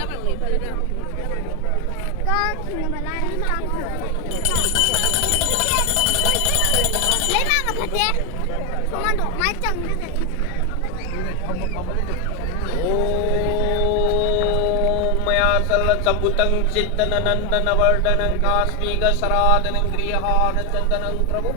ครับ ก็ขี่มาไล่ตามเธอเล่นมากกับพัดเจ๊เพราะมันดอกไม้จังด้วยสิ Mayasal sabutang chitananandana vardanang kasmiga saradanang grihana chandanang prabhu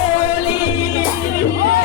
Holy,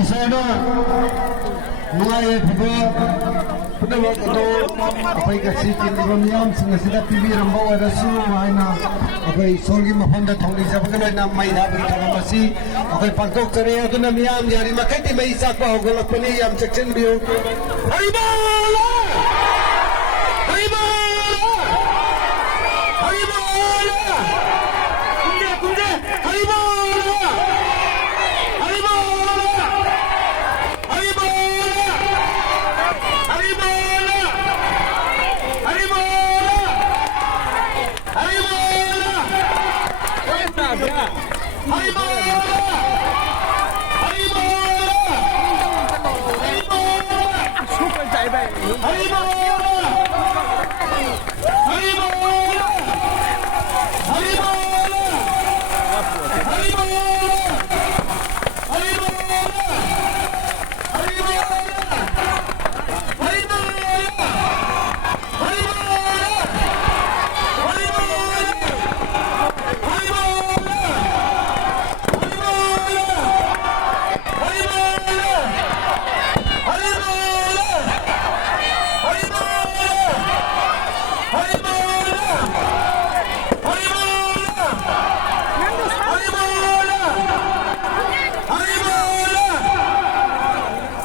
ꯏꯁꯣꯔꯅ ꯅꯨꯡꯉꯥꯏ ꯌꯥꯏꯐꯕ ꯄꯨꯝꯅꯃꯛ ꯑꯗꯨ ꯑꯩꯈꯣꯏ ꯉꯁꯤ ꯇꯤꯜꯂꯤꯕ ꯃꯤꯌꯥꯝꯁꯤꯡ ꯑꯁꯤꯗ ꯄꯤꯕꯤꯔꯝꯕ ꯑꯣꯏꯔꯁꯨ ꯍꯥꯏꯅ ꯑꯩꯈꯣꯏ ꯏꯁꯣꯔꯒꯤ ꯃꯐꯝꯗ ꯊꯧꯅꯤꯖꯕꯒ ꯂꯣꯏꯅ ꯃꯩ ꯊꯥꯕꯒꯤ ꯊꯧꯔꯝ ꯑꯁꯤ ꯑꯩꯈꯣꯏ ꯄꯥꯡꯊꯣꯛꯆꯔꯦ ꯑꯗꯨꯅ ꯃꯤꯌꯥꯝ ꯌꯥꯔꯤꯃꯈꯩꯗꯤ ꯃꯩ ꯆꯥꯛꯄ ꯍꯧꯒꯠꯂꯛꯄꯅꯤ ꯌꯥꯝ ꯆꯦꯛꯁꯤꯟꯕꯤꯌꯨ ꯍꯔꯤꯕꯣꯜ Haribol Haribol कुंजे कुंजे Haribol Haribol Haribol Haribol Haribol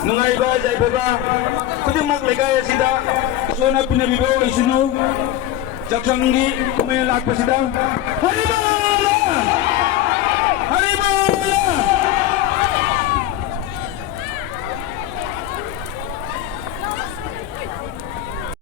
Nungaiba jaibaba khudimmak legai asida sona pinabibo isunu jaksangi kumay lakpasida haribola